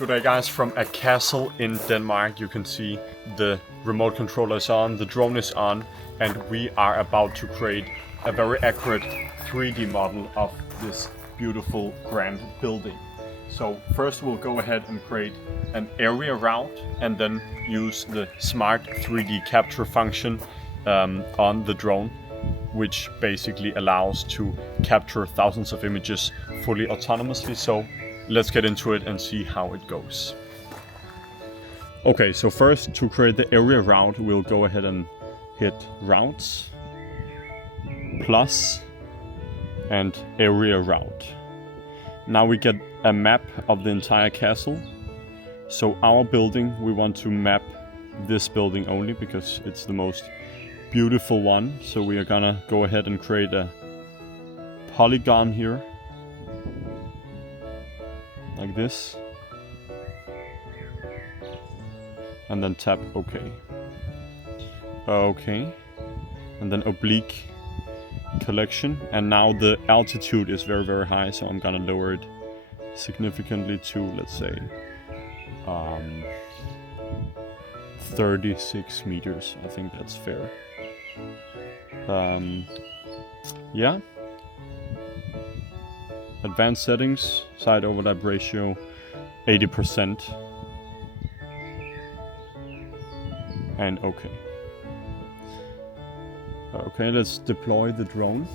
Good day guys, from a castle in Denmark. You can see the remote controller is on, the drone is on, and we are about to create a very accurate 3D model of this beautiful grand building. So first we'll go ahead and create an area route and then use the smart 3D capture function on the drone, which basically allows to capture thousands of images fully autonomously. So let's get into it and see how it goes. Okay, so first, to create the area route, we'll go ahead and hit routes, plus, and area route. Now we get a map of the entire castle. So our building, we want to map this building only because it's the most beautiful one. So we are gonna go ahead and create a polygon here, like this, and then tap OK. OK, and then oblique collection, and now the altitude is very high, so I'm gonna lower it significantly to, let's say, 36 meters. I think that's fair. Yeah. Advanced settings, side overlap ratio 80%, and OK. Okay, let's deploy the drone.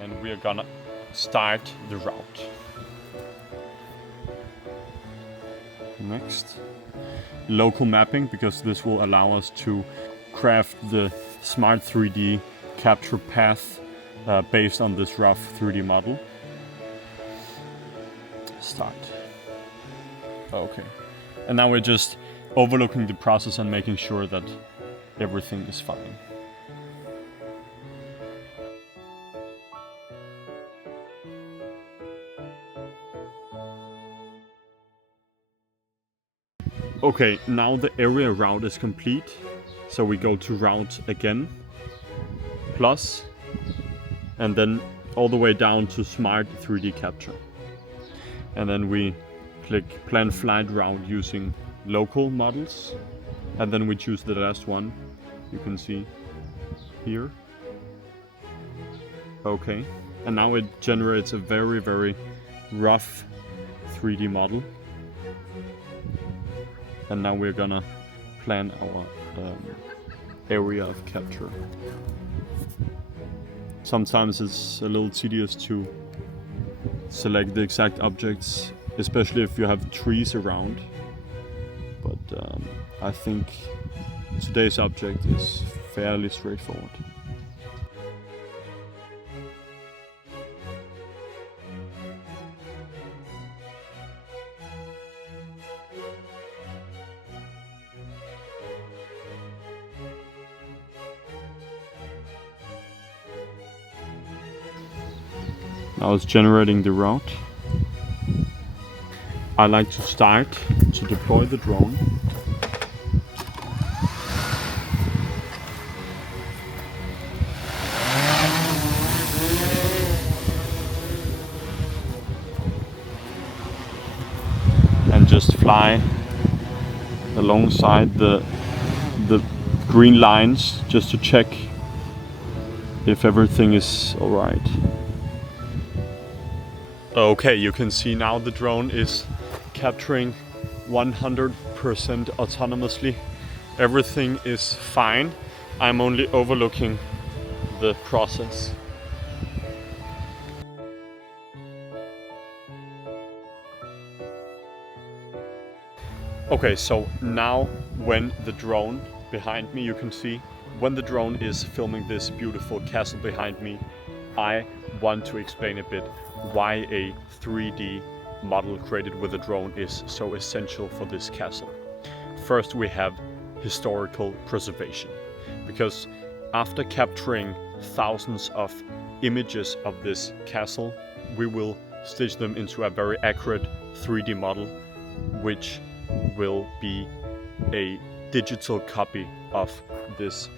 And we are gonna start the route. Next, local mapping, because this will allow us to craft the smart 3D capture path based on this rough 3D model. Start. Okay, and now we're just overlooking the process and making sure that everything is fine. Okay, now the area route is complete. So we go to route again, plus, and then all the way down to smart 3D capture. And then we click plan flight route using local models. And then we choose the last one, you can see here. Okay, and now it generates a very rough 3D model. And now we're gonna plan our area of capture. Sometimes it's a little tedious to select the exact objects, especially if you have trees around. But I think today's object is fairly straightforward. Now it's generating the route. I like to start to deploy the drone. And just fly alongside the green lines just to check if everything is alright. Okay, you can see now the drone is capturing 100% autonomously. Everything is fine. I'm only overlooking the process. Okay, so now when the drone behind me, you can see, when the drone is filming this beautiful castle behind me, I want to explain a bit why a 3D model created with a drone is so essential for this castle. First, we have historical preservation, because after capturing thousands of images of this castle, we will stitch them into a very accurate 3D model, which will be a digital copy of this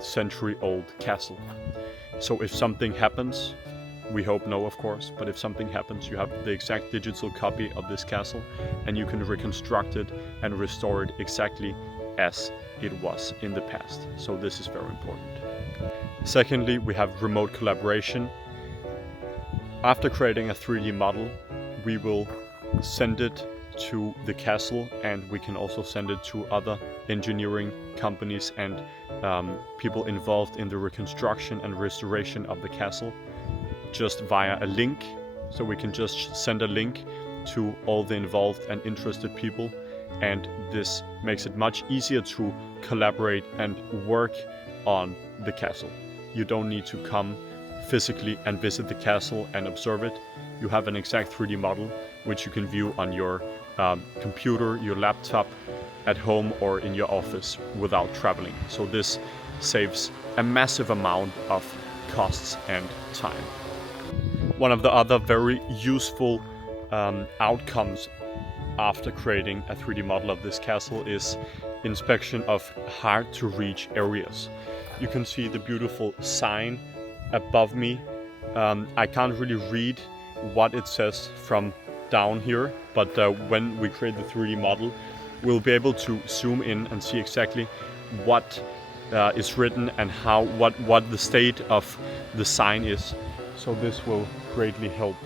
century-old castle. So if something happens, we hope no, of course, but if something happens, you have the exact digital copy of this castle, and you can reconstruct it and restore it exactly as it was in the past. So this is very important. Secondly, we have remote collaboration. After creating a 3D model, we will send it to the castle, and we can also send it to other engineering companies and people involved in the reconstruction and restoration of the castle, just via a link. So we can just send a link to all the involved and interested people, and this makes it much easier to collaborate and work on the castle. You don't need to come physically and visit the castle and observe it. You have an exact 3D model which you can view on your computer, your laptop, at home or in your office without traveling. So this saves a massive amount of costs and time. One of the other very useful outcomes after creating a 3D model of this castle is inspection of hard to reach areas. You can see the beautiful sign above me. I can't really read what it says from down here, but when we create the 3D model, we'll be able to zoom in and see exactly what is written and what the state of the sign is. So this will greatly help